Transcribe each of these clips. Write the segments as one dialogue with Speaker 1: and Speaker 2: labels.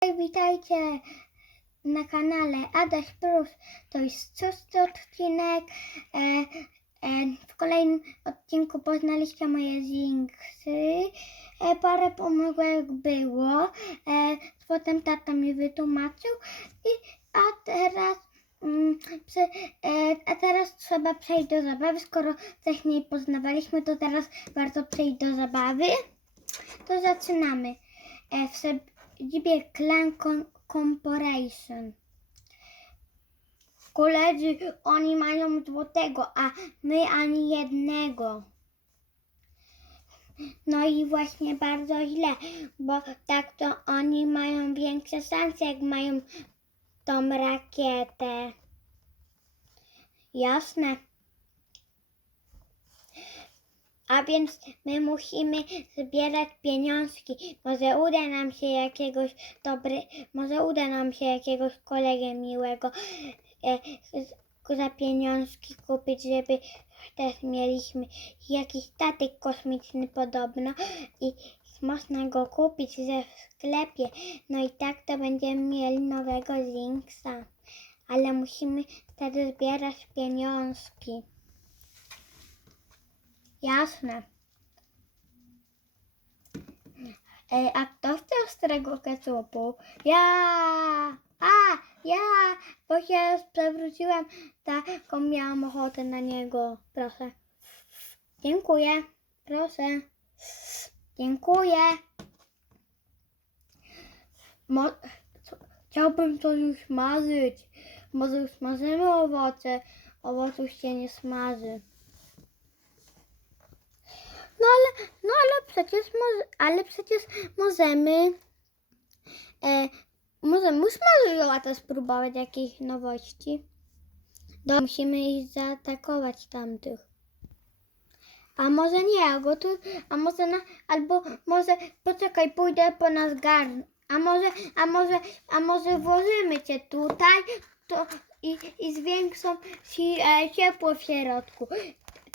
Speaker 1: Witajcie na kanale Adaś Plus. To jest szósty odcinek. E, e, w kolejnym odcinku poznaliście moje zinksy. E, parę pomyłek było. E, potem tata mi wytłumaczył. I, a teraz mm, e, a teraz trzeba przejść do zabawy. Skoro wcześniej poznawaliśmy, to teraz warto przejść do zabawy. To zaczynamy. E, w siedzibie Clan Corporation. Koledzy, oni mają złotego, a my ani jednego. No i właśnie bardzo źle, bo tak to oni mają większe szanse, jak mają tą rakietę. Jasne. A więc my musimy zbierać pieniążki. Może uda nam się jakiegoś dobry, może uda nam się jakiegoś kolegę miłego e, za pieniążki kupić, żeby też mieliśmy jakiś statek kosmiczny podobno i można go kupić ze w sklepie. No i tak to będziemy mieli nowego Zinksa. Ale musimy wtedy zbierać pieniążki. Jasne. Ej, a kto chce ostrego ketchupu? Ja! A, ja! Bo się przewróciłam, taką miałam ochotę na niego. Proszę. Dziękuję. Proszę. Dziękuję. Mo- chciałbym to już smażyć. Może smażymy owoce. Owoców się nie smaży. No ale, no ale przecież, może, ale przecież możemy, e, możemy smażyła spróbować jakiejś nowości. Do, musimy iść zaatakować tamtych. A może nie, a go tu, a może na, albo może, poczekaj, pójdę po nas garn. A może, a może, a może włożymy cię tutaj to, i, i zwiększą ci e, ciepło w środku.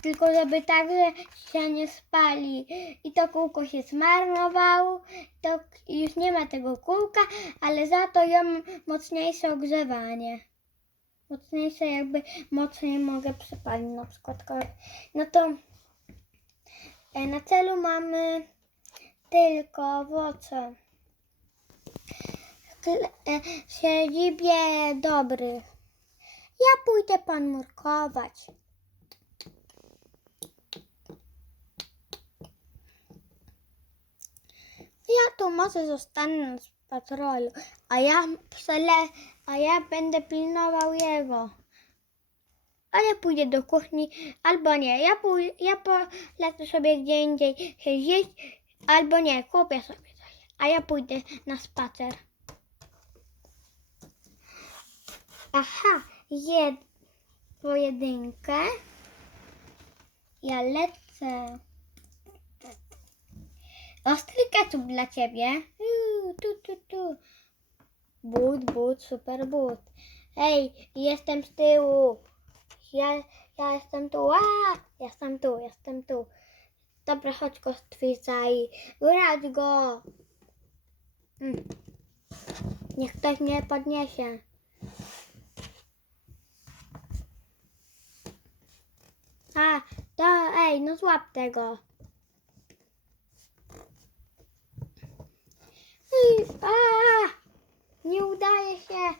Speaker 1: Tylko żeby tak, że się nie spali. I to kółko się zmarnowało. To już nie ma tego kółka, ale za to ja mam mocniejsze ogrzewanie. Mocniejsze jakby mocniej mogę przypalić na przykład. No to e, na celu mamy tylko owoce. E, siedzibie dobrych. Ja pójdę pan nurkować. Ja tu może zostanę na patrolu, a ja przele, a ja będę pilnował jego. A ja pójdę do kuchni, albo nie. Ja, pój, ja polecę sobie gdzie indziej się zjeść, albo nie, kupię sobie coś. A ja pójdę na spacer. Aha, jed pojedynkę. Ja lecę. Ostry ketchup dla ciebie. Tu, tu, tu. But, but, super but. Hej, jestem z tyłu. Ja, ja jestem tu. A, jestem tu, jestem tu. Dobra, chodź kostwica i uradź go. Mm. Niech ktoś mnie podniesie. A, to ej, no złap tego. A, nie udaje się.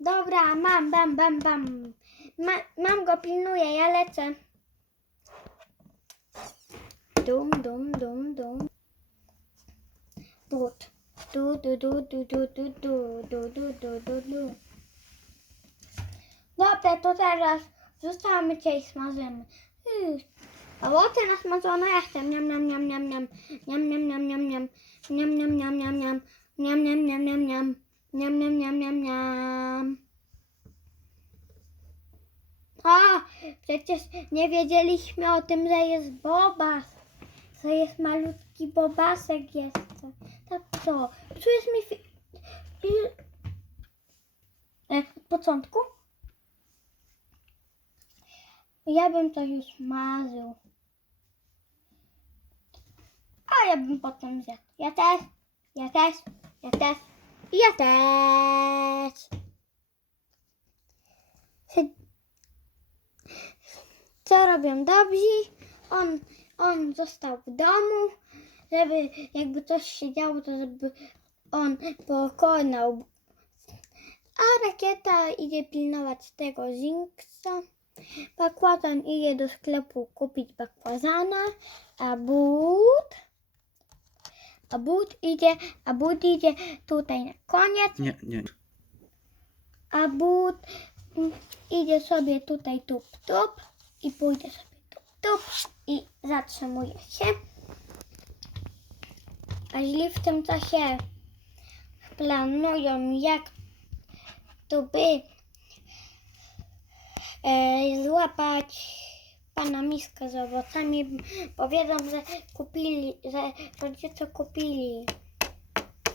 Speaker 1: Dobra, mam, bam, bam, bam. Ma, mam go, pilnuję, ja lecę. Dum, dum, dum, dum. But. Du, du, du, du, du, du, du, du, du, du, du, du. Dobra, to teraz zostawimy cię i smażymy. Yy. Owoce nasmażone ja chcę. Niam, niam, niam, niam, niam. Niam, niam, niam, niam, niam. Niam, niam, niam, niam, niam. Niam, niam, niam, niam, niam. Niam, niam, niam, niam, niam. A, przecież nie wiedzieliśmy o tym, że jest bobas. Że jest malutki bobasek jeszcze. Tak co? Czujesz mi... Fi- e, od początku? Ja bym to już marzył. A ja bym potem zjadł. Ja też, ja też, ja też. Ja też. Co robią dobrzy? On, on został w domu, żeby jakby coś się działo, to żeby on pokonał. A rakieta idzie pilnować tego Zinksa. Bakłazan idzie do sklepu kupić bakłazana, a but, a but idzie, a but idzie tutaj na koniec,
Speaker 2: Nie, nie.
Speaker 1: a but mm, idzie sobie tutaj tup tup i pójdzie sobie tup tup i zatrzymuje się. A źli w tym czasie planują jak to by e, złapać pana miska z owocami, bo wiedzą, że kupili, że rodzice kupili.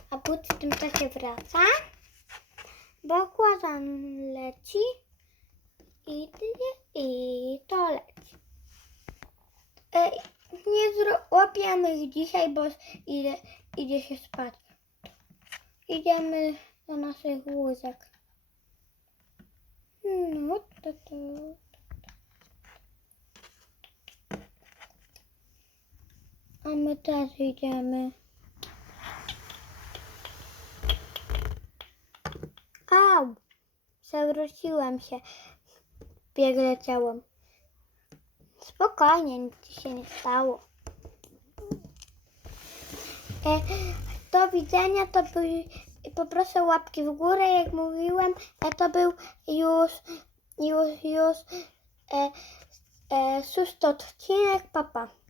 Speaker 1: A but w tym czasie wraca, bo kłazan leci i, i to leci. Nie zro- łapiemy ich dzisiaj, bo idzie się spać. Idziemy do naszych łóżek. No, to to. A my też idziemy. Au! Przewróciłem się. Biegle ciałem. Spokojnie, nic się nie stało. E, do widzenia, to był, poproszę łapki w górę, jak mówiłem, e, to był już, już, już e, e, szósty odcinek, papa.